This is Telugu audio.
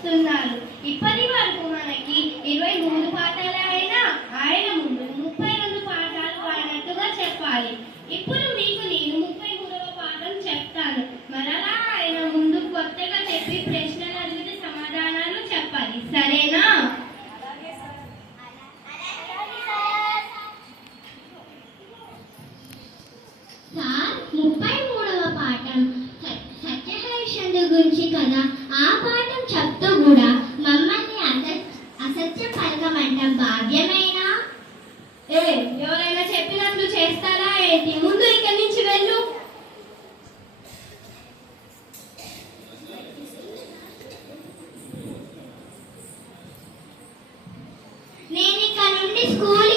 వస్తున్నారు. ఇప్పటి వరకు మనకి 23 పాఠాలే అయినా ఆయన ముందు 32 పాఠాలు అన్నట్టుగా చెప్పాలి. ఇప్పుడు మీకు నేను 33వ పాఠం చెప్తాను. మరలా ఆయన ముందు కొత్తగా చెప్పి ప్రశ్నలు అడిగితే సమాధానాలు చెప్పాలి. సరేనా? సార్, 33వ పాఠం సత్యహరిశ్చంద్రుడి గురించి కదా. ఆ పాఠం చెప్తూ కూడా మమ్మల్ని అసత్యం పలకమంటాం భావ్యమేనా? ఎవరైనా చెప్పినట్లు చేస్తారా ఏంటి? ముందు ఇక్కడి నుంచి వెళ్ళు. నేను ఇక్కడ నుండి స్కూల్